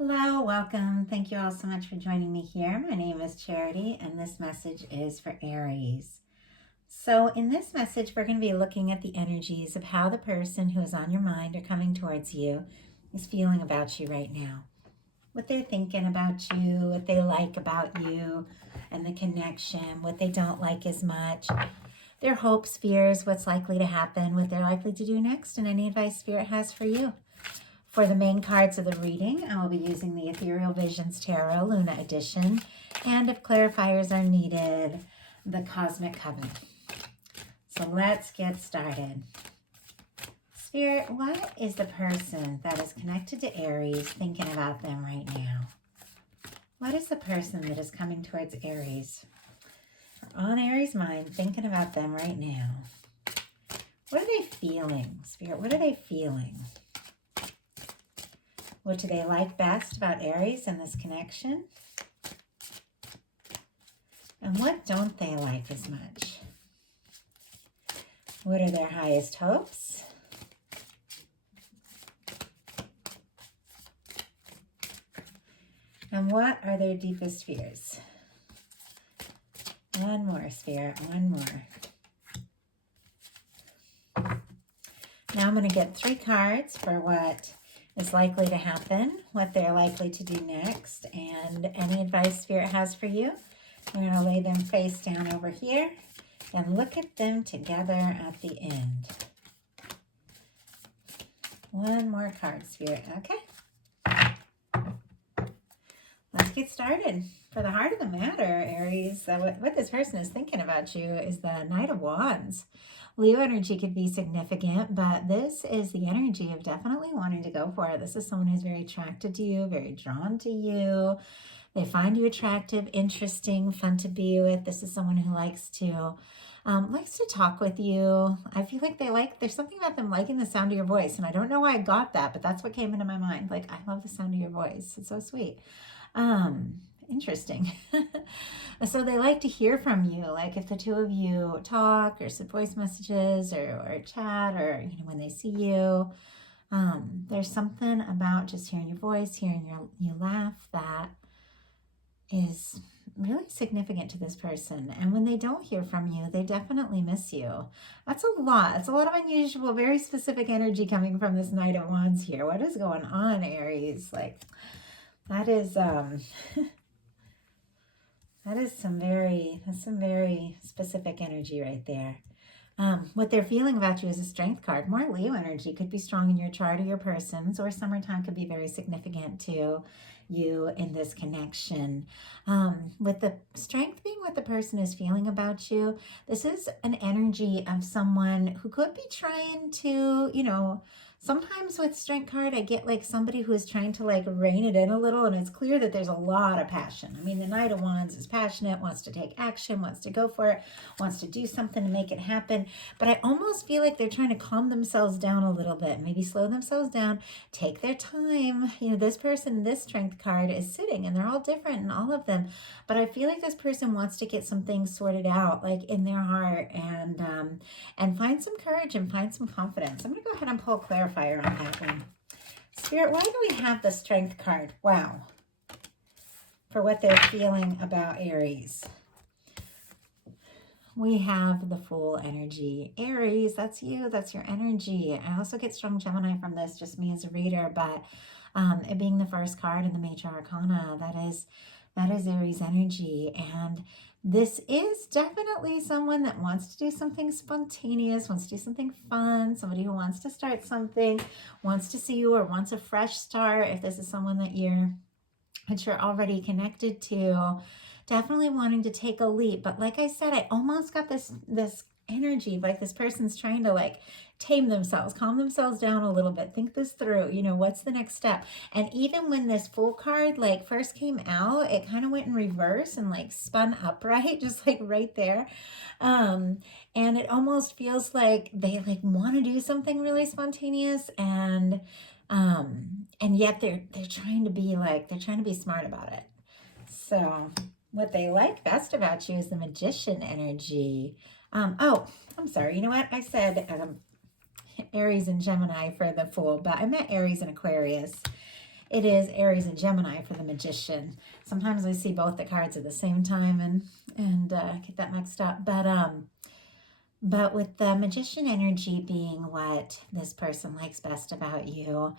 Hello, welcome. Thank you all so much for joining me here. My name is Charity, and this message is for Aries. So, in this message, we're going to be looking at the energies of how the person who is on your mind or coming towards you is feeling about you right now. What they're thinking about you, what they like about you, and the connection, what they don't like as much, their hopes, fears, what's likely to happen, what they're likely to do next, and any advice Spirit has for you. For the main cards of the reading, I will be using the Ethereal Visions Tarot Luna Edition, and if clarifiers are needed, the Cosmic Covenant. So let's get started. Spirit, what is the person that is connected to Aries thinking about them right now? What is the person that is coming towards Aries, or on Aries' mind, thinking about them right now? What are they feeling, Spirit? What are they feeling? What do they like best about Aries and this connection? And what don't they like as much? What are their highest hopes? And what are their deepest fears? One more, Spirit, one more. Now I'm going to get 3 cards for what is likely to happen, what they're likely to do next, and any advice Spirit has for you. We're going to lay them face down over here and look at them together at the end. One more card, Spirit. Okay. Let's get started. For the heart of the matter, Aries, what this person is thinking about you is the Knight of Wands. Leo energy could be significant, but this is the energy of definitely wanting to go for it. This is someone who's very attracted to you, very drawn to you. They find you attractive, interesting, fun to be with. This is someone who likes to talk with you. I feel like there's something about them liking the sound of your voice, and I don't know why I got that, but that's what came into my mind. Like, I love the sound of your voice. It's so sweet. Interesting. So they like to hear from you. Like if the two of you talk or send voice messages or chat, or when they see you, there's something about just hearing your voice, hearing you laugh, that is really significant to this person. And when they don't hear from you, they definitely miss you. That's a lot. It's a lot of unusual, very specific energy coming from this Knight of Wands here. What is going on, Aries? Like, that is that's some very specific energy right there. What they're feeling about you is a Strength card. More Leo energy could be strong in your chart or your person's, or summertime could be very significant to you in this connection. With the Strength being what the person is feeling about you, this is an energy of someone who could be trying to, sometimes with Strength card, I get like somebody who is trying to like rein it in a little, and it's clear that there's a lot of passion. I mean, the Knight of Wands is passionate, wants to take action, wants to go for it, wants to do something to make it happen. But I almost feel like they're trying to calm themselves down a little bit, maybe slow themselves down, take their time. This person, this Strength card is sitting, and they're all different in all of them. But I feel like this person wants to get some things sorted out, like in their heart, and find some courage and find some confidence. I'm going to go ahead and pull a clarifier on that one. Spirit, why do we have the Strength card? Wow. For what they're feeling about Aries. We have the Fool energy. Aries, that's you. That's your energy. I also get strong Gemini from this, just me as a reader, but it being the first card in the Major Arcana, that is Aries energy. And this is definitely someone that wants to do something spontaneous, wants to do something fun, somebody who wants to start something, wants to see you, or wants a fresh start. If this is someone that you're already connected to, definitely wanting to take a leap. But like I said, I almost got this energy like this person's trying to like tame themselves, calm themselves down a little bit, think this through, what's the next step. And even when this Fool card like first came out, it kind of went in reverse and like spun upright, just like right there. And it almost feels like they like want to do something really spontaneous, and yet they're trying to be smart about it. So what they like best about you is the Magician energy. Oh, I'm sorry. You know what? I said Aries and Gemini for the Fool, but I meant Aries and Aquarius. it is Aries and Gemini for the Magician. Sometimes I see both the cards at the same time and get that mixed up. But with the Magician energy being what this person likes best about you,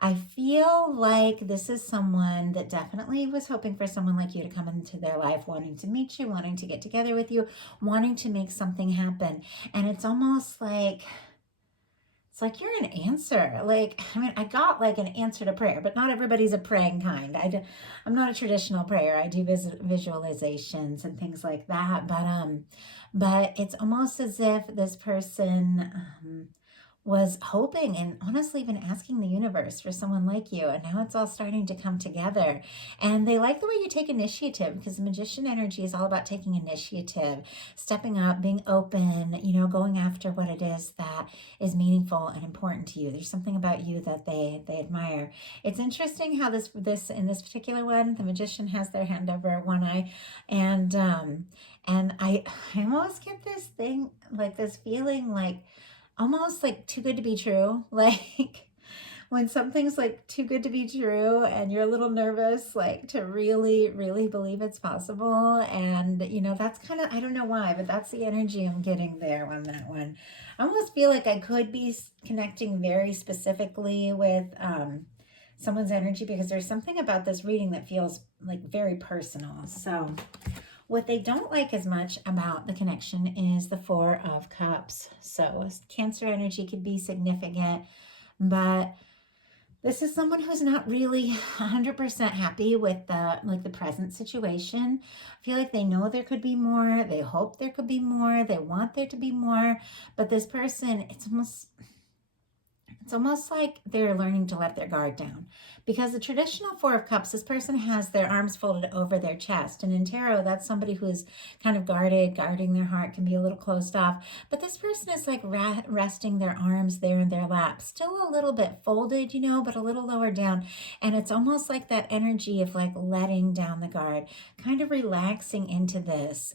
I feel like this is someone that definitely was hoping for someone like you to come into their life, wanting to meet you, wanting to get together with you, wanting to make something happen. And it's like you're an answer. Like, I mean, I got like an answer to prayer, but not everybody's a praying kind. I'm not a traditional prayer. I do visualizations and things like that. But it's almost as if this person was hoping and honestly even asking the universe for someone like you. And now it's all starting to come together. And they like the way you take initiative, because the Magician energy is all about taking initiative, stepping up, being open, going after what it is that is meaningful and important to you. There's something about you that they admire. It's interesting how this in this particular one, the Magician has their hand over one eye, and I almost get this thing, like this feeling like almost like too good to be true. Like when something's like too good to be true and you're a little nervous, like to really, really believe it's possible. And, that's kind of, I don't know why, but that's the energy I'm getting there on that one. I almost feel like I could be connecting very specifically with someone's energy, because there's something about this reading that feels like very personal. So what they don't like as much about the connection is the Four of Cups. So Cancer energy could be significant, but this is someone who's not really 100% happy with the present situation. I feel like they know there could be more. They hope there could be more. They want there to be more. But this person, it's almost like they're learning to let their guard down, because the traditional Four of Cups, this person has their arms folded over their chest. And in tarot, that's somebody who's kind of guarding their heart, can be a little closed off. But this person is like resting their arms there in their lap, still a little bit folded, but a little lower down. And it's almost like that energy of like letting down the guard, kind of relaxing into this,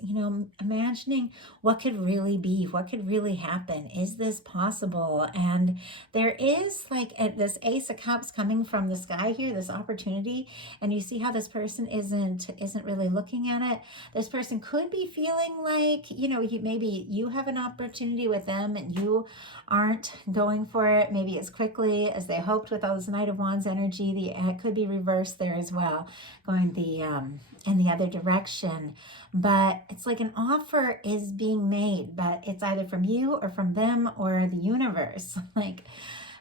imagining what could really be, what could really happen. Is this possible? And there is like this Ace of Cups coming from the sky here, this opportunity, and you see how this person isn't really looking at it. This person could be feeling like, maybe you have an opportunity with them and you aren't going for it maybe as quickly as they hoped with all this Knight of Wands energy. It could be reversed there as well, going in the other direction. But it's like an offer is being made, but it's either from you or from them or the universe. Like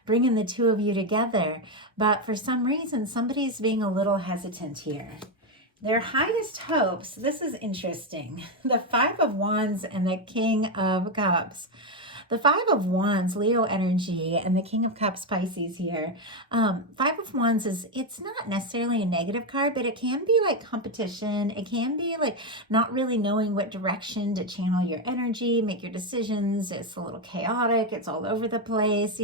bringing the two of you together. But for some reason, somebody's being a little hesitant here. Their highest hopes, this is interesting, the Five of Wands and the King of Cups. The Five of Wands, Leo energy, and the King of Cups, Pisces here. Five of Wands it's not necessarily a negative card, but it can be like competition. It can be like not really knowing what direction to channel your energy, make your decisions. It's a little chaotic. It's all over the place,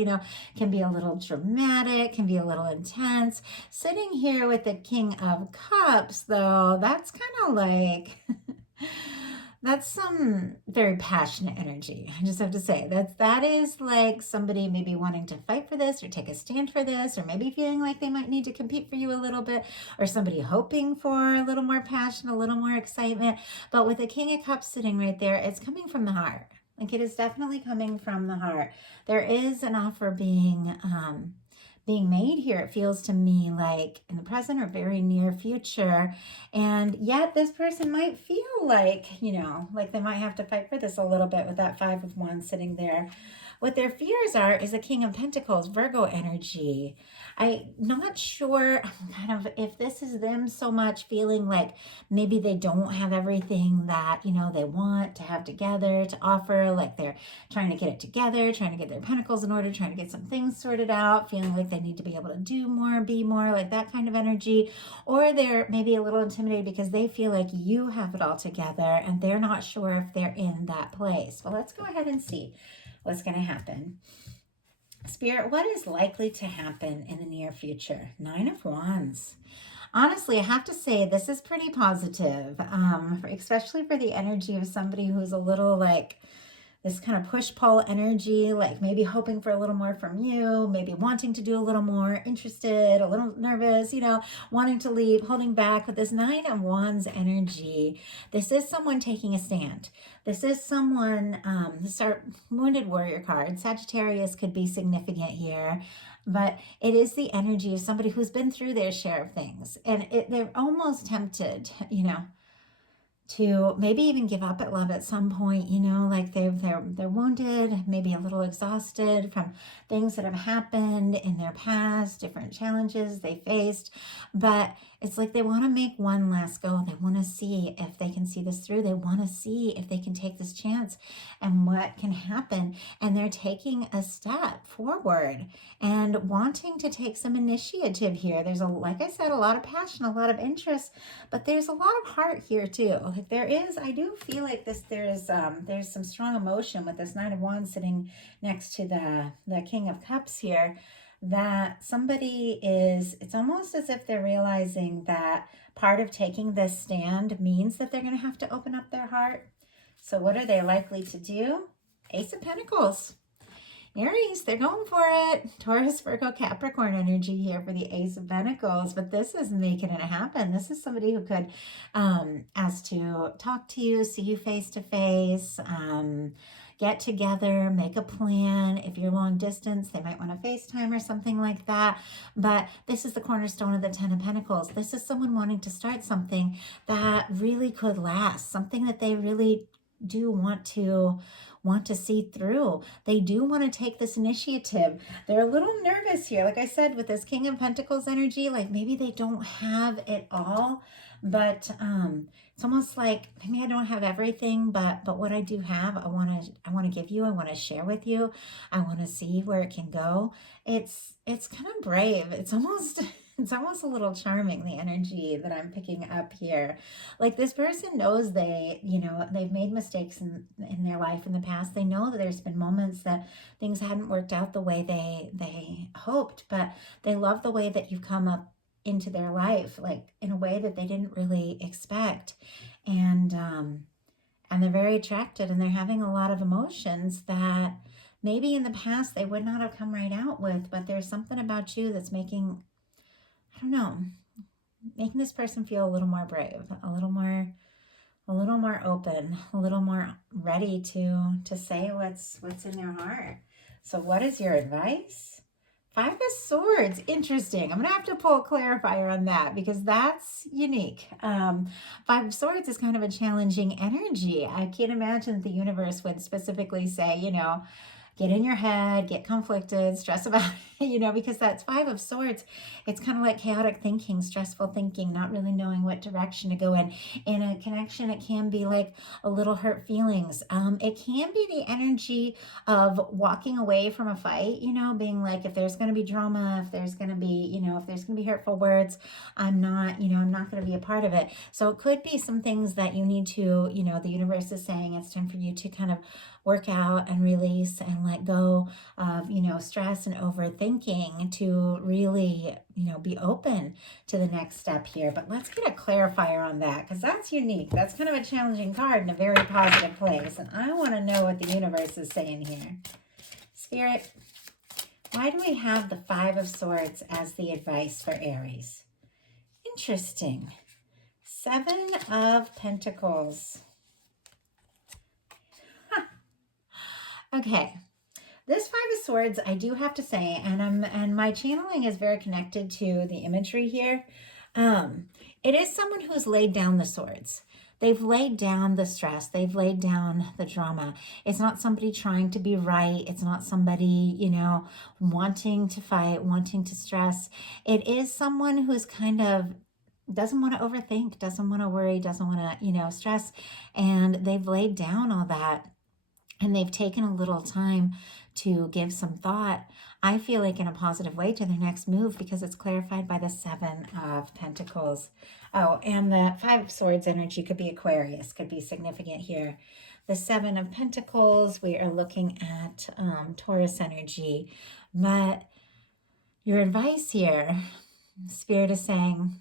can be a little dramatic, can be a little intense. Sitting here with the King of Cups, though, that's kind of like... That's some very passionate energy. I just have to say that is like somebody maybe wanting to fight for this or take a stand for this, or maybe feeling like they might need to compete for you a little bit, or somebody hoping for a little more passion, a little more excitement. But with the King of Cups sitting right there, it's coming from the heart. Like it is definitely coming from the heart. There is an offer being made here, it feels to me like in the present or very near future. And yet this person might feel like, like they might have to fight for this a little bit with that Five of Wands sitting there. What their fears are is the King of Pentacles, Virgo energy. I'm not sure kind of if this is them so much feeling like maybe they don't have everything that, they want to have together to offer, like they're trying to get it together, trying to get their pentacles in order, trying to get some things sorted out, feeling like they need to be able to do more, be more, like that kind of energy. Or they're maybe a little intimidated because they feel like you have it all together and they're not sure if they're in that place. Well, let's go ahead and see what's going to happen. Spirit, what is likely to happen in the near future? Nine of Wands. Honestly, I have to say this is pretty positive, especially for the energy of somebody who's a little like this kind of push-pull energy, like maybe hoping for a little more from you, maybe wanting to do a little more, interested, a little nervous, wanting to leave, holding back. With this Nine of Wands energy, this is someone taking a stand. This is someone, this are Wounded Warrior card. Sagittarius could be significant here, but it is the energy of somebody who's been through their share of things, and they're almost tempted, to maybe even give up at love at some point, like they're wounded, maybe a little exhausted from things that have happened in their past, different challenges they faced, but it's like they want to make one last go. They want to see if they can see this through. They want to see if they can take this chance and what can happen. And they're taking a step forward and wanting to take some initiative here. There's like I said, a lot of passion, a lot of interest, but there's a lot of heart here too. Like I do feel like there's some strong emotion with this Nine of Wands sitting next to the King of Cups here, that somebody it's almost as if they're realizing that part of taking this stand means that they're going to have to open up their heart. So what are they likely to do? Ace of Pentacles. Aries, they're going for it. Taurus, Virgo, Capricorn energy here for the Ace of Pentacles, but this is making it happen. This is somebody who could ask to talk to you, see you face to face, get together, make a plan. If you're long distance, they might want to FaceTime or something like that. But this is the cornerstone of the Ten of Pentacles. This is someone wanting to start something that really could last, something that they really do want to see through. They do want to take this initiative. They're a little nervous here. Like I said, with this King of Pentacles energy, like maybe they don't have it all, but it's almost like maybe I don't have everything, but what I do have, I want to give you, I want to share with you. I want to see where it can go. It's kind of brave. It's almost a little charming, the energy that I'm picking up here. Like this person knows they've made mistakes in their life in the past. They know that there's been moments that things hadn't worked out the way they hoped, but they love the way that you've come up into their life, like in a way that they didn't really expect. And they're very attracted, and they're having a lot of emotions that maybe in the past they would not have come right out with, but there's something about you that's making this person feel a little more brave, a little more open, a little more ready to say what's in their heart. So what is your advice? Five of Swords. Interesting. I'm going to have to pull a clarifier on that because that's unique. Five of Swords is kind of a challenging energy. I can't imagine that the universe would specifically say, get in your head, get conflicted, stress about it, because that's Five of Swords. It's kind of like chaotic thinking, stressful thinking, not really knowing what direction to go in. In a connection, it can be like a little hurt feelings. It can be the energy of walking away from a fight, being like, if there's going to be drama, if there's going to be, if there's going to be hurtful words, I'm not going to be a part of it. So it could be some things that you need to, the universe is saying it's time for you to kind of work out and release and let go of, stress and overthinking to really, be open to the next step here. But let's get a clarifier on that because that's unique. That's kind of a challenging card in a very positive place. And I want to know what the universe is saying here. Spirit, why do we have the Five of Swords as the advice for Aries? Interesting. Seven of Pentacles. Okay, this Five of Swords, I do have to say, and my channeling is very connected to the imagery here. It is someone who's laid down the swords. They've laid down the stress. They've laid down the drama. It's not somebody trying to be right. It's not somebody, wanting to fight, wanting to stress. It is someone who's kind of doesn't want to overthink, doesn't want to worry, doesn't want to, stress. And they've laid down all that. And they've taken a little time to give some thought, I feel like in a positive way, to their next move because it's clarified by the Seven of Pentacles. Oh, and the Five of Swords energy could be Aquarius, could be significant here. The Seven of Pentacles, we are looking at Taurus energy. But your advice here, Spirit is saying,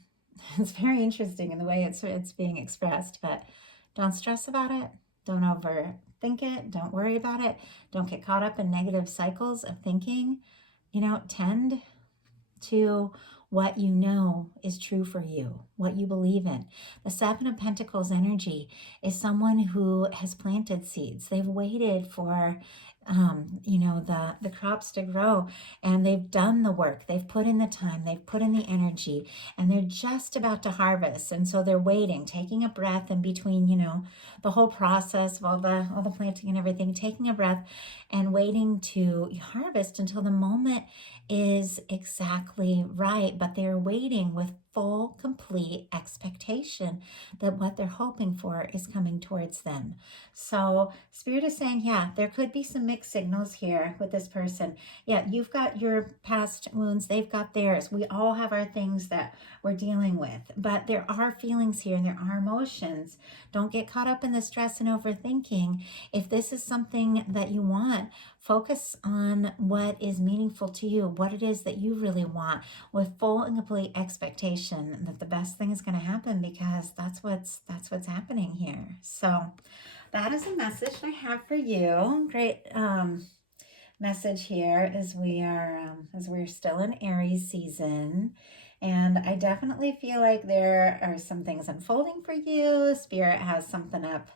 it's very interesting in the way it's being expressed, but don't stress about it. Don't overthink it. Don't worry about it. Don't get caught up in negative cycles of thinking. Tend to what you know is true for you, what you believe in. The Seven of Pentacles energy is someone who has planted seeds. They've waited for the crops to grow, and they've done the work. They've put in the time, they've put in the energy, and they're just about to harvest. And so they're waiting, taking a breath in between, the whole process of all the planting and everything, taking a breath and waiting to harvest until the moment is exactly right. But they're waiting with full, complete expectation that what they're hoping for is coming towards them. So Spirit is saying, yeah, there could be some mixed signals here with this person. Yeah, you've got your past wounds, they've got theirs. We all have our things that we're dealing with, but there are feelings here and there are emotions. Don't get caught up in the stress and overthinking. If this is something that you want, focus on what is meaningful to you, what it is that you really want, with full and complete expectation that the best thing is going to happen, because that's what's happening here. So that is a message I have for you. Great message here as we're still in Aries season. And I definitely feel like there are some things unfolding for you. Spirit has something up.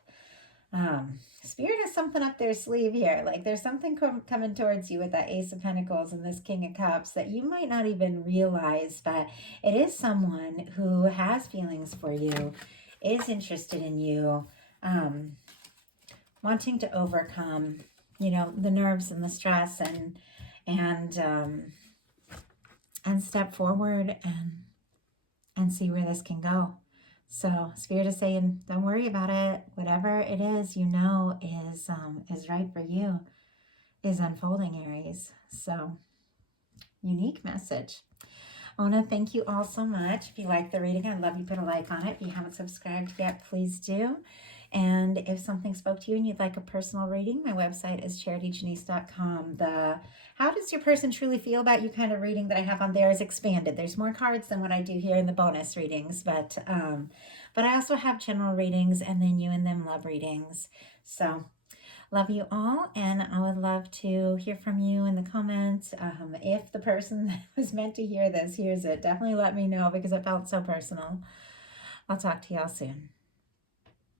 Spirit has something up their sleeve here. Like there's something coming towards you with that Ace of Pentacles and this King of Cups that you might not even realize, but it is someone who has feelings for you, is interested in you, wanting to overcome, the nerves and the stress and step forward and see where this can go. So Spirit is saying, don't worry about it. Whatever it is, is right for you, is unfolding, Aries. So unique message. I want to thank you all so much. If you like the reading, I'd love you to put a like on it. If you haven't subscribed yet, please do. And if something spoke to you and you'd like a personal reading, my website is charityjanice.com. The How Does Your Person Truly Feel About You kind of reading that I have on there is expanded. There's more cards than what I do here in the bonus readings, but I also have general readings and then you and them love readings. So love you all, and I would love to hear from you in the comments. If the person that was meant to hear this hears it, definitely let me know because it felt so personal. I'll talk to y'all soon.